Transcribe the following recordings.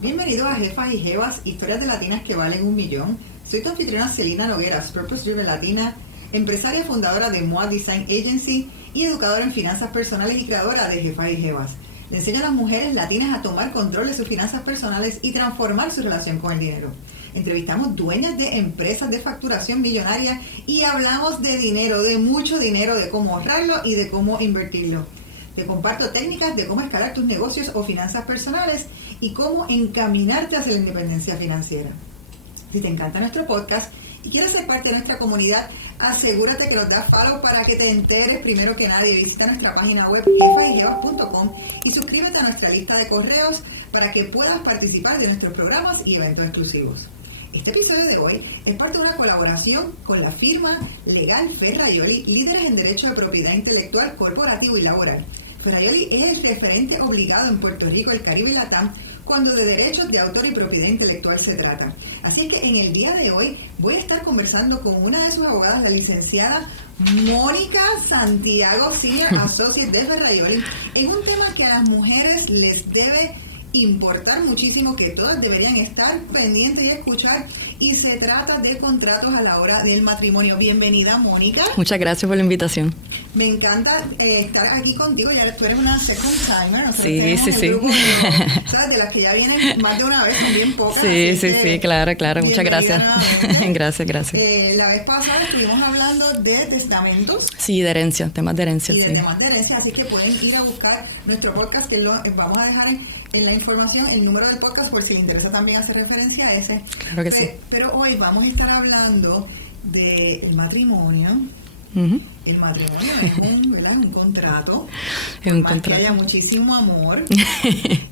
Bienvenido a Jefas y Jevas, historias de latinas que valen $1,000,000. Soy tu anfitriona Celina Nogueras, Purpose Driven Latina, empresaria fundadora de MOA Design Agency y educadora en finanzas personales y creadora de Jefas y Jevas. Le enseño a las mujeres latinas a tomar control de sus finanzas personales y transformar su relación con el dinero. Entrevistamos dueñas de empresas de facturación millonaria y hablamos de dinero, de mucho dinero, de cómo ahorrarlo y de cómo invertirlo. Te comparto técnicas de cómo escalar tus negocios o finanzas personales y cómo encaminarte hacia la independencia financiera. Si te encanta nuestro podcast y quieres ser parte de nuestra comunidad, asegúrate que nos das follow para que te enteres primero que nadie. Visita nuestra página web jefasyjevas.com y suscríbete a nuestra lista de correos para que puedas participar de nuestros programas y eventos exclusivos. Este episodio de hoy es parte de una colaboración con la firma legal Ferraioli, líderes en derecho de propiedad intelectual corporativo y laboral. Ferraioli es el referente obligado en Puerto Rico, el Caribe y Latam cuando de derechos de autor y propiedad intelectual se trata. Así es que en el día de hoy voy a estar conversando con una de sus abogadas, la licenciada Mónica Santiago, Senior Associate de Ferraioli, en un tema que a las mujeres les debe importar muchísimo, que todas deberían estar pendientes y escuchar, y se trata de contratos a la hora del matrimonio. Bienvenida, Mónica. Muchas gracias por la invitación. Me encanta estar aquí contigo. Ya tú eres una second timer. Nosotros sí. Grupo ¿sabes? De las que ya vienen más de una vez, son bien pocas. Sí, claro. Muchas gracias. Gracias. La vez pasada estuvimos hablando de testamentos. Sí, de herencia, temas de herencia. Y de temas de herencia, así que pueden ir a buscar nuestro podcast, que lo vamos a dejar en la información, el número del podcast, por si les interesa también hacer referencia a ese. Claro que sí. Pero hoy vamos a estar hablando del matrimonio. Uh-huh. El matrimonio es un contrato. Es un más contrato. que haya muchísimo amor.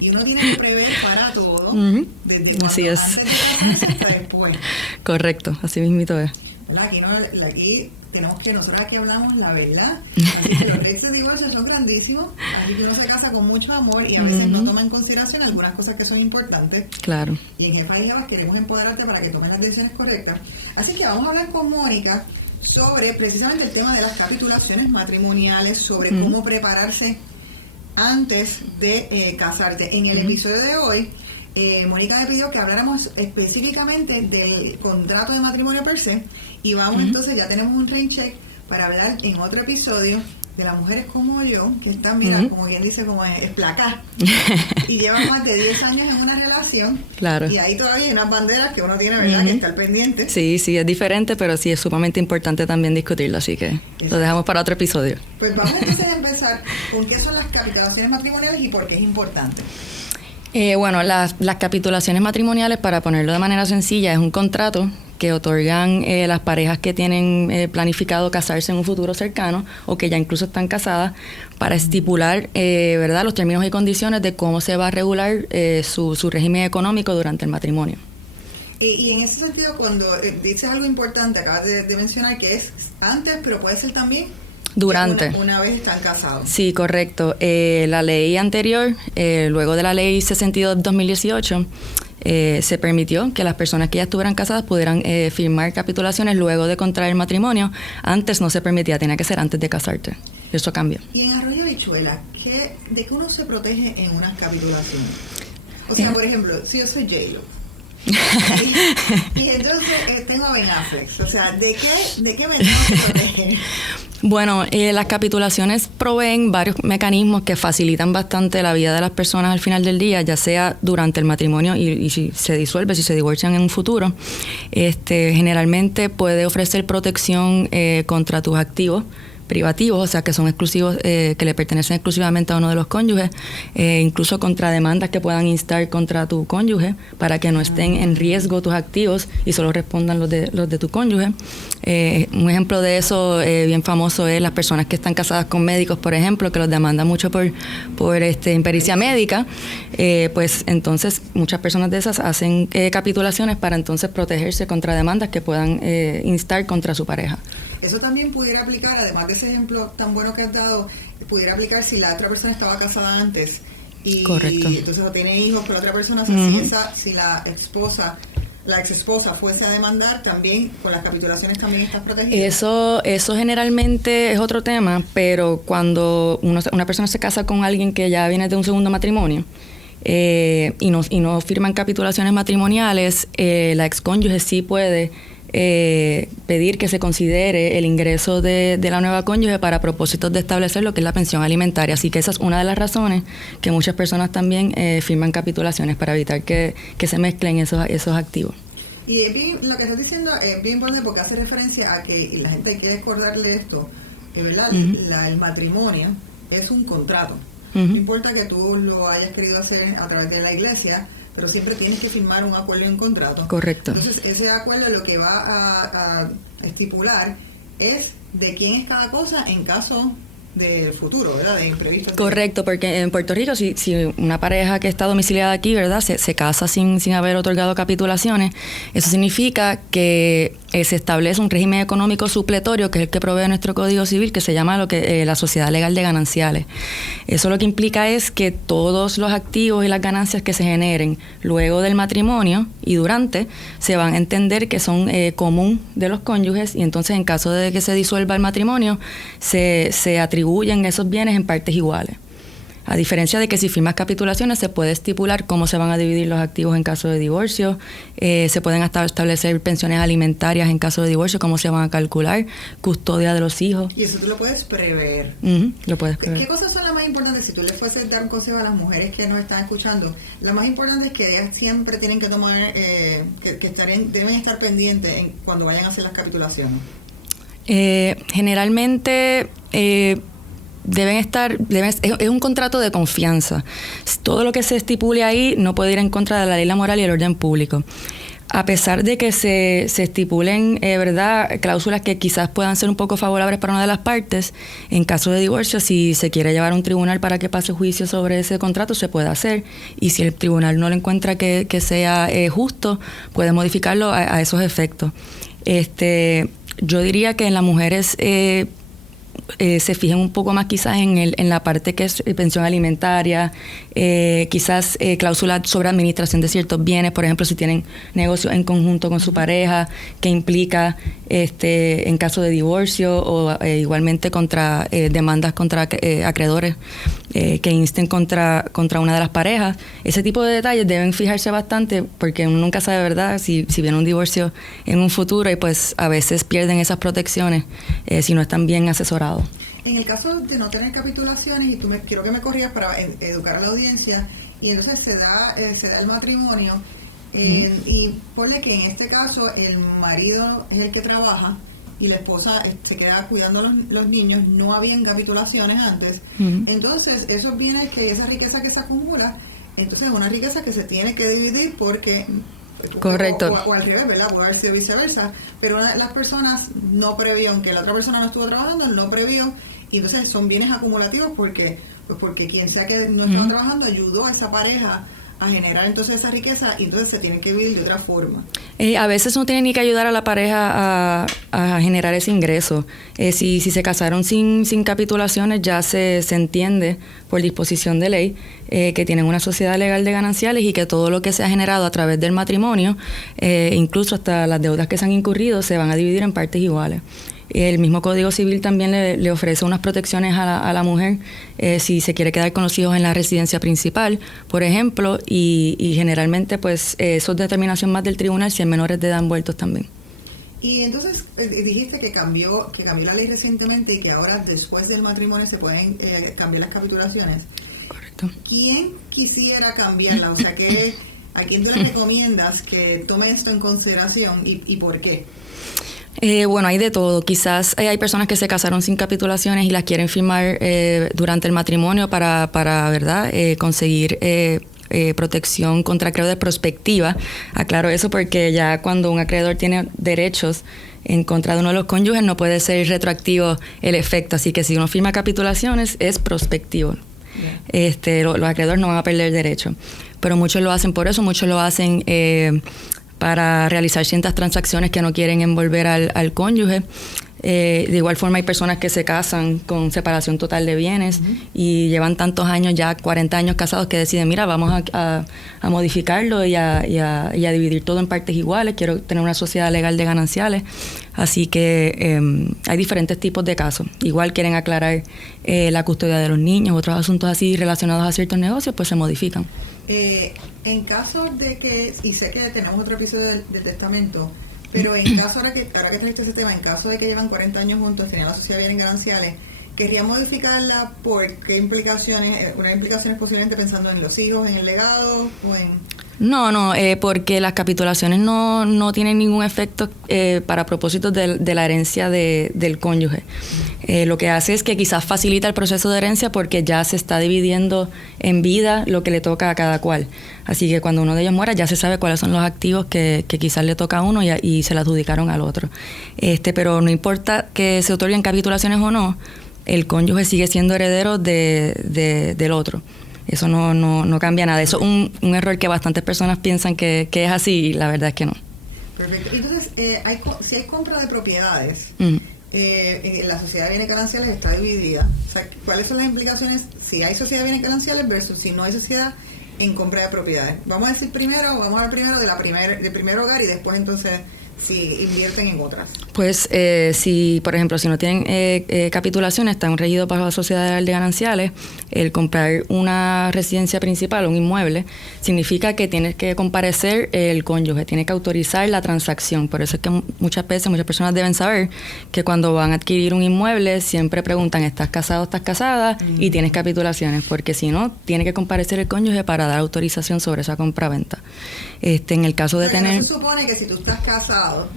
Y uno tiene que prever para todo. Uh-huh. Desde cuando, así es. antes de casarse hasta después. Correcto, así mismito es. Aquí nosotros aquí hablamos la verdad. Así que los rates de divorcio son grandísimos. Así que uno se casa con mucho amor y a veces no toma en consideración algunas cosas que son importantes. Claro. Y en Jefas y Jevas queremos empoderarte para que tomes las decisiones correctas. Así que vamos a hablar con Mónica sobre precisamente el tema de las capitulaciones matrimoniales, sobre cómo prepararse antes de casarte. En el episodio de hoy, Mónica me pidió que habláramos específicamente del contrato de matrimonio per se, y vamos entonces, ya tenemos un rain check para hablar en otro episodio de las mujeres como yo, que están, mira, como quien dice, como esplacadas, y llevan más de 10 años en una relación. Claro. Y ahí todavía hay unas banderas que uno tiene, ¿verdad?, que estar pendiente. Sí, es diferente, pero sí es sumamente importante también discutirlo, así que lo dejamos para otro episodio. Pues vamos entonces a empezar con qué son las capitulaciones matrimoniales y por qué es importante. Bueno, las capitulaciones matrimoniales, para ponerlo de manera sencilla, es un contrato que otorgan las parejas que tienen planificado casarse en un futuro cercano o que ya incluso están casadas, para estipular ¿verdad?, los términos y condiciones de cómo se va a regular su régimen económico durante el matrimonio. Y en ese sentido, cuando dices algo importante, acabas de mencionar que es antes, pero puede ser también durante. Una vez están casados. Sí, correcto. La ley anterior, luego de la ley 62/2018, se permitió que las personas que ya estuvieran casadas pudieran firmar capitulaciones luego de contraer matrimonio. Antes no se permitía, tenía que ser antes de casarte. Eso cambió. Y en Arroyo Habichuela, ¿de qué uno se protege en unas capitulaciones? O sea, por ejemplo, si yo soy J-Lo, y entonces tengo a Ben Affleck, o sea, ¿de qué me tengo que proteger? Bueno, las capitulaciones proveen varios mecanismos que facilitan bastante la vida de las personas al final del día, ya sea durante el matrimonio y si se disuelve, si se divorcian en un futuro. Generalmente puede ofrecer protección contra tus activos privativos, o sea, que son exclusivos, que le pertenecen exclusivamente a uno de los cónyuges, incluso contra demandas que puedan instar contra tu cónyuge para que no estén en riesgo tus activos y solo respondan los de tu cónyuge. Un ejemplo de eso bien famoso es las personas que están casadas con médicos, por ejemplo, que los demandan mucho por impericia médica. Pues entonces muchas personas de esas hacen capitulaciones para entonces protegerse contra demandas que puedan instar contra su pareja. Eso también pudiera aplicar, además de ese ejemplo tan bueno que has dado, pudiera aplicar si la otra persona estaba casada antes y correcto, entonces no tiene hijos con la otra persona, o sea, si la ex esposa fuese a demandar, también con las capitulaciones también estás protegida. Eso generalmente es otro tema, pero cuando una persona se casa con alguien que ya viene de un segundo matrimonio, y no firman capitulaciones matrimoniales, la excónyuge sí puede pedir que se considere el ingreso de la nueva cónyuge para propósitos de establecer lo que es la pensión alimentaria. Así que esa es una de las razones que muchas personas también firman capitulaciones, para evitar que se mezclen esos activos. Y es bien, lo que estás diciendo es bien importante, porque hace referencia a que, y la gente hay que recordarle esto, que ¿verdad? El matrimonio es un contrato. No importa que tú lo hayas querido hacer a través de la iglesia, pero siempre tienes que firmar un acuerdo y un contrato. Correcto. Entonces, ese acuerdo lo que va a estipular es de quién es cada cosa en caso del futuro, ¿verdad? De imprevistos. Correcto, porque en Puerto Rico, si una pareja que está domiciliada aquí, ¿verdad?, se casa sin haber otorgado capitulaciones, eso significa que se establece un régimen económico supletorio, que es el que provee nuestro Código Civil, que se llama la Sociedad Legal de Gananciales. Eso lo que implica es que todos los activos y las ganancias que se generen luego del matrimonio y durante se van a entender que son común de los cónyuges, y entonces en caso de que se disuelva el matrimonio se atribuyen esos bienes en partes iguales. A diferencia de que si firmas capitulaciones se puede estipular cómo se van a dividir los activos en caso de divorcio, se pueden hasta establecer pensiones alimentarias en caso de divorcio, cómo se van a calcular, custodia de los hijos. Y eso tú lo puedes prever. Lo puedes prever. ¿Qué cosas son las más importantes? Si tú les fueses dar un consejo a las mujeres que nos están escuchando, la más importante es que ellas siempre tienen que tomar, deben estar pendientes cuando vayan a hacer las capitulaciones. Generalmente es un contrato de confianza. Todo lo que se estipule ahí no puede ir en contra de la ley, la moral y el orden público. A pesar de que se estipulen, ¿verdad?, cláusulas que quizás puedan ser un poco favorables para una de las partes, en caso de divorcio, si se quiere llevar a un tribunal para que pase juicio sobre ese contrato, se puede hacer. Y si el tribunal no lo encuentra que sea justo, puede modificarlo a esos efectos. Yo diría que en las mujeres se fijen un poco más quizás en la parte que es pensión alimentaria, quizás cláusulas sobre administración de ciertos bienes, por ejemplo, si tienen negocios en conjunto con su pareja, que implica en caso de divorcio, o igualmente contra demandas contra acreedores que insten contra una de las parejas. Ese tipo de detalles deben fijarse bastante, porque uno nunca sabe, ¿verdad?, si viene un divorcio en un futuro, y pues a veces pierden esas protecciones si no están bien asesorados. En el caso de no tener capitulaciones, y quiero que me corrijas para educar a la audiencia, y entonces se da el matrimonio, y ponle que en este caso el marido es el que trabaja y la esposa se queda cuidando a los niños, no habían capitulaciones antes, entonces esos bienes, esa riqueza que se acumula, entonces es una riqueza que se tiene que dividir, porque correcto, o al revés, ¿verdad? Puede haber sido viceversa, pero una de las personas no previó, aunque la otra persona no estuvo trabajando, no previó, y entonces son bienes acumulativos porque quien sea que no estaba trabajando ayudó a esa pareja a generar entonces esa riqueza, y entonces se tienen que vivir de otra forma. A veces no tienen ni que ayudar a la pareja a generar ese ingreso. Si se casaron sin capitulaciones, ya se entiende por disposición de ley que tienen una sociedad legal de gananciales, y que todo lo que se ha generado a través del matrimonio, incluso hasta las deudas que se han incurrido, se van a dividir en partes iguales. El mismo Código Civil también le ofrece unas protecciones a la mujer si se quiere quedar con los hijos en la residencia principal, por ejemplo, y generalmente pues eso es determinación más del tribunal si hay menores de edad envueltos también. Y entonces dijiste que cambió la ley recientemente, y que ahora después del matrimonio se pueden cambiar las capitulaciones. Correcto. ¿Quién quisiera cambiarla? O sea, ¿a quién tú le recomiendas que tome esto en consideración, y por qué? Bueno, hay de todo. Quizás hay personas que se casaron sin capitulaciones y las quieren firmar durante el matrimonio para ¿verdad?, conseguir protección contra acreedores prospectiva. Aclaro eso porque ya cuando un acreedor tiene derechos en contra de uno de los cónyuges, no puede ser retroactivo el efecto. Así que si uno firma capitulaciones, es prospectivo. Los acreedores no van a perder derecho. Pero muchos lo hacen por eso, muchos lo hacen para realizar ciertas transacciones que no quieren envolver al cónyuge. De igual forma hay personas que se casan con separación total de bienes y llevan tantos años, ya 40 años casados, que deciden, mira, vamos a modificarlo y a dividir todo en partes iguales, quiero tener una sociedad legal de gananciales. Así que hay diferentes tipos de casos. Igual quieren aclarar la custodia de los niños, otros asuntos así relacionados a ciertos negocios, pues se modifican. En caso de que, y sé que tenemos otro episodio del testamento, pero en caso, ahora que teniste ese tema, en caso de que llevan 40 años juntos, tienen la sociedad bien gananciales, ¿querría modificarla por qué implicaciones? ¿Unas implicaciones posiblemente pensando en los hijos, en el legado o en...? No, porque las capitulaciones no tienen ningún efecto para propósitos de la herencia del cónyuge. Lo que hace es que quizás facilita el proceso de herencia porque ya se está dividiendo en vida lo que le toca a cada cual. Así que cuando uno de ellos muera ya se sabe cuáles son los activos que quizás le toca a uno y se le adjudicaron al otro. Pero no importa que se otorguen capitulaciones o no, el cónyuge sigue siendo heredero del otro. Eso no cambia nada. Eso es un error que bastantes personas piensan que es así y la verdad es que no. Perfecto. Entonces, si hay compra de propiedades, la sociedad de bienes gananciales está dividida. O sea, ¿cuáles son las implicaciones si hay sociedad de bienes gananciales versus si no hay sociedad en compra de propiedades? Vamos a hablar primero del primer hogar y después entonces si invierten en otras. Pues si, por ejemplo, si no tienen capitulaciones, están regidos bajo la sociedad de gananciales, el comprar una residencia principal, un inmueble, significa que tienes que comparecer el cónyuge, tiene que autorizar la transacción. Por eso es que muchas personas deben saber que cuando van a adquirir un inmueble siempre preguntan, ¿estás casado, estás casada? Y tienes capitulaciones, porque si no, tiene que comparecer el cónyuge para dar autorización sobre esa compra-venta. En el caso de tener... No se supone que si tú estás casado,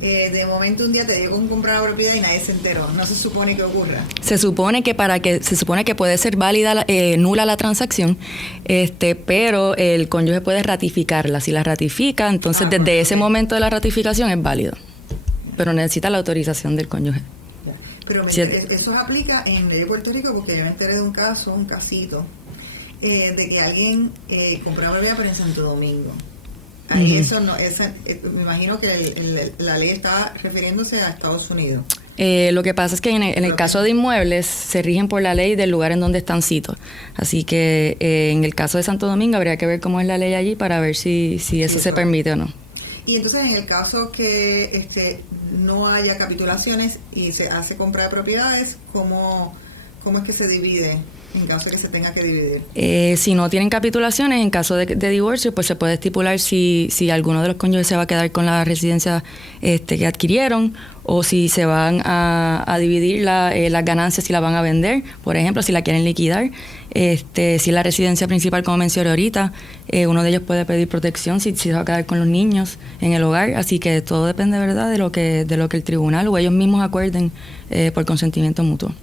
de momento un día te llegó a comprar la propiedad y nadie se enteró. No se supone que ocurra. Se supone que puede ser válida, nula la transacción, pero el cónyuge puede ratificarla. Si la ratifica, entonces desde ese momento de la ratificación es válido. Pero necesita la autorización del cónyuge. Pero eso aplica en ley de Puerto Rico porque yo me enteré de un casito, de que alguien compró una propiedad pero en Santo Domingo. Ahí eso no, me imagino que la ley está refiriéndose a Estados Unidos. Lo que pasa es que en el caso de inmuebles se rigen por la ley del lugar en donde están sitos. Así que en el caso de Santo Domingo habría que ver cómo es la ley allí para ver si eso se permite o no. Y entonces en el caso que no haya capitulaciones y se hace compra de propiedades, ¿cómo es que se divide? En caso de que se tenga que dividir. Si no tienen capitulaciones, en caso de divorcio, pues se puede estipular si alguno de los cónyuges se va a quedar con la residencia que adquirieron o si se van a dividir las ganancias, si la van a vender, por ejemplo, si la quieren liquidar. Si es la residencia principal, como mencioné ahorita, uno de ellos puede pedir protección si se va a quedar con los niños en el hogar. Así que todo depende, ¿verdad?, de lo que el tribunal o ellos mismos acuerden por consentimiento mutuo.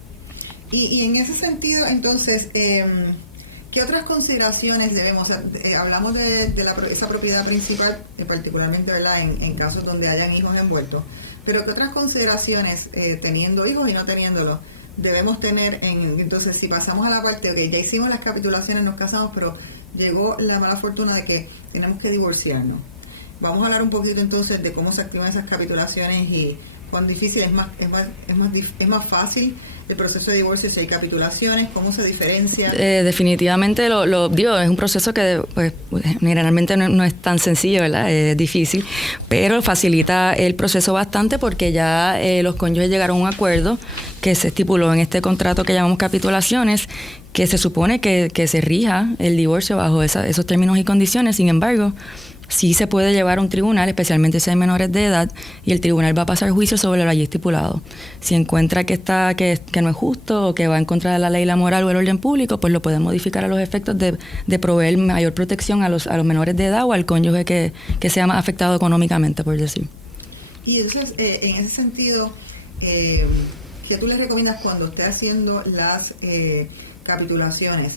Y en ese sentido, entonces, ¿qué otras consideraciones debemos? Hablamos de esa propiedad principal, particularmente, ¿verdad?, en casos donde hayan hijos envueltos, pero ¿qué otras consideraciones, teniendo hijos y no teniéndolos, debemos tener? Entonces, si pasamos a la parte, ok, ya hicimos las capitulaciones, nos casamos, pero llegó la mala fortuna de que tenemos que divorciarnos. Vamos a hablar un poquito entonces de cómo se activan esas capitulaciones y cuán difícil es más fácil el proceso de divorcio si hay capitulaciones, cómo se diferencia. Definitivamente es un proceso que pues generalmente no es tan sencillo, ¿verdad? Es difícil, pero facilita el proceso bastante porque ya los cónyuges llegaron a un acuerdo que se estipuló en este contrato que llamamos capitulaciones, que se supone que se rija el divorcio bajo esos términos y condiciones. Sin embargo, sí se puede llevar a un tribunal, especialmente si hay menores de edad, y el tribunal va a pasar juicio sobre lo allí estipulado. Si encuentra que no es justo o que va en contra de la ley, la moral o el orden público, pues lo puede modificar a los efectos de proveer mayor protección a los menores de edad o al cónyuge que sea más afectado económicamente, por decir. Y entonces, en ese sentido, ¿qué tú le recomiendas cuando esté haciendo las capitulaciones?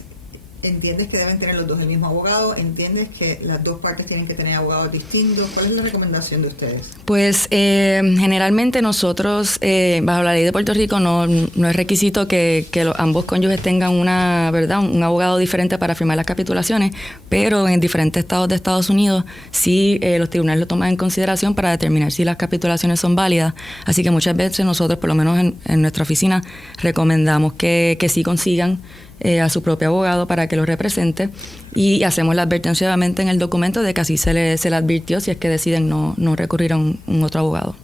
¿Entiendes que deben tener los dos el mismo abogado? ¿Entiendes que las dos partes tienen que tener abogados distintos? ¿Cuál es la recomendación de ustedes? Pues generalmente nosotros, bajo la ley de Puerto Rico, no es requisito que ambos cónyuges tengan un abogado diferente para firmar las capitulaciones, pero en diferentes estados de Estados Unidos sí los tribunales lo toman en consideración para determinar si las capitulaciones son válidas. Así que muchas veces nosotros, por lo menos en nuestra oficina, recomendamos que sí consigan a su propio abogado para que lo represente, y hacemos la advertencia obviamente en el documento de que así se le advirtió si es que deciden no recurrir a un otro abogado.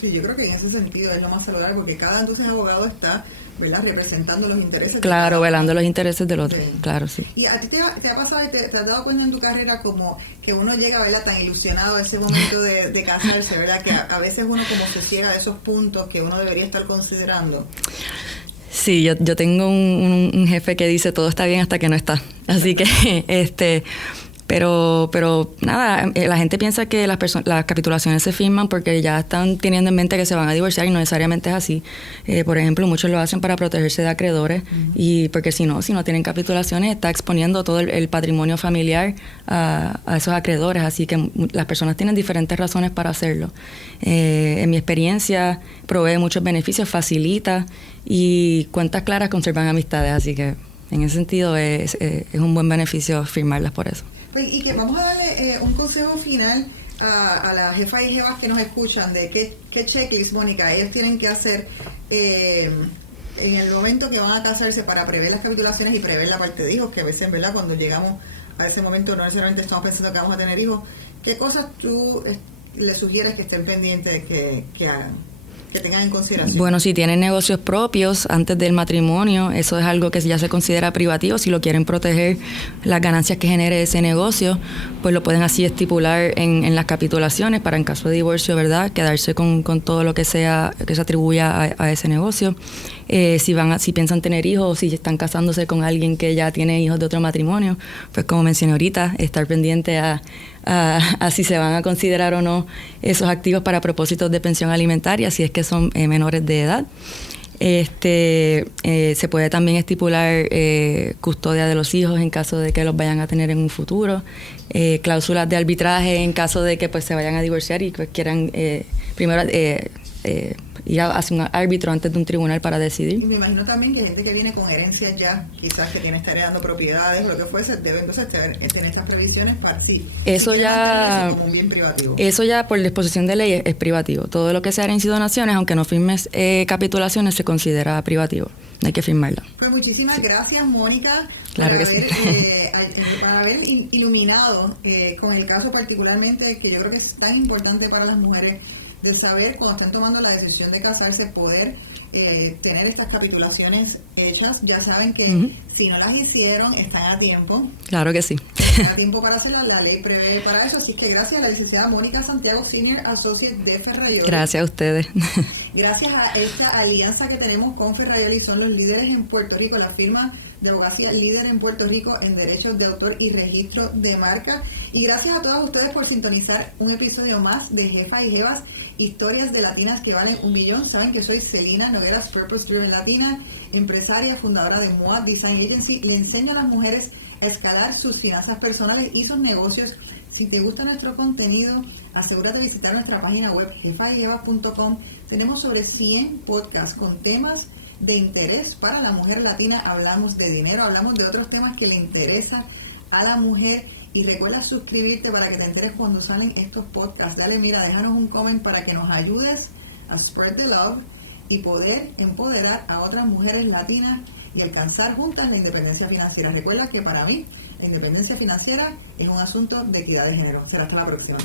Sí, yo creo que en ese sentido es lo más saludable, porque cada entonces abogado está, ¿verdad?, representando los intereses. Claro, velando los intereses del otro, sí. Claro, sí. ¿Y a ti te ha pasado y te has dado cuenta en tu carrera como que uno llega, ¿verdad?, tan ilusionado a ese momento de casarse, ¿verdad?, que a veces uno como se ciega de esos puntos que uno debería estar considerando? Sí, yo tengo un jefe que dice todo está bien hasta que no está. Así que, pero nada, la gente piensa que las capitulaciones se firman porque ya están teniendo en mente que se van a divorciar, y no necesariamente es así. Por ejemplo, muchos lo hacen para protegerse de acreedores, y porque si no tienen capitulaciones, está exponiendo todo el patrimonio familiar a esos acreedores. Así que las personas tienen diferentes razones para hacerlo. En mi experiencia, provee muchos beneficios, facilita, y cuentas claras conservan amistades. Así que en ese sentido es un buen beneficio firmarlas por eso. Pues, y que vamos a darle un consejo final a las jefas y jefas que nos escuchan de qué checklist, Mónica, ellos tienen que hacer en el momento que van a casarse para prever las capitulaciones y prever la parte de hijos, que a veces, ¿verdad?, cuando llegamos a ese momento no necesariamente estamos pensando que vamos a tener hijos. ¿Qué cosas tú les sugieres que estén pendientes que hagan, que tengan en consideración? Bueno, si tienen negocios propios antes del matrimonio, eso es algo que ya se considera privativo. Si lo quieren proteger, las ganancias que genere ese negocio, pues lo pueden así estipular en las capitulaciones para, en caso de divorcio, ¿verdad?, quedarse con todo lo que sea que se atribuya a ese negocio. Si piensan tener hijos, o si están casándose con alguien que ya tiene hijos de otro matrimonio, pues como mencioné ahorita, estar pendiente a si se van a considerar o no esos activos para propósitos de pensión alimentaria, si es que son menores de edad. Se puede también estipular custodia de los hijos en caso de que los vayan a tener en un futuro, cláusulas de arbitraje en caso de que pues se vayan a divorciar y pues quieran primero ir hacia un árbitro antes de un tribunal para decidir. Y me imagino también que hay gente que viene con herencias ya, quizás que tiene estar heredando propiedades o lo que fuese, debe entonces tener estas previsiones para sí. Eso ya como un bien privativo. Eso ya por disposición de ley es privativo. Todo lo que sea herencia y donaciones, aunque no firmes capitulaciones, se considera privativo. Hay que firmarla. Pues muchísimas gracias, Mónica, claro para haber iluminado con el caso particularmente, que yo creo que es tan importante para las mujeres, de saber cuando estén tomando la decisión de casarse, poder tener estas capitulaciones hechas. Ya saben que si no las hicieron, están a tiempo. Claro que sí. Están a tiempo para hacerlo, la ley prevé para eso. Así que gracias a la licenciada Mónica Santiago, Senior Associate de Ferrayoli. Gracias a ustedes. Gracias a esta alianza que tenemos con Ferrayoli, son los líderes en Puerto Rico, la firma de abogacía líder en Puerto Rico en derechos de autor y registro de marca. Y gracias a todos ustedes por sintonizar un episodio más de Jefas y Jevas, historias de latinas que valen $1 millón. Saben que soy Celina Nogueras, Purpose Driven Latina, empresaria, fundadora de MOA Design Agency. Le enseño a las mujeres a escalar sus finanzas personales y sus negocios. Si te gusta nuestro contenido, asegúrate de visitar nuestra página web jefasyjevas.com. Tenemos sobre 100 podcasts con temas de interés para la mujer latina. Hablamos de dinero, hablamos de otros temas que le interesan a la mujer. Y recuerda suscribirte para que te enteres cuando salen estos podcasts. Dale, mira, déjanos un comment para que nos ayudes a spread the love y poder empoderar a otras mujeres latinas y alcanzar juntas la independencia financiera. Recuerda que para mí la independencia financiera es un asunto de equidad de género. Será hasta la próxima.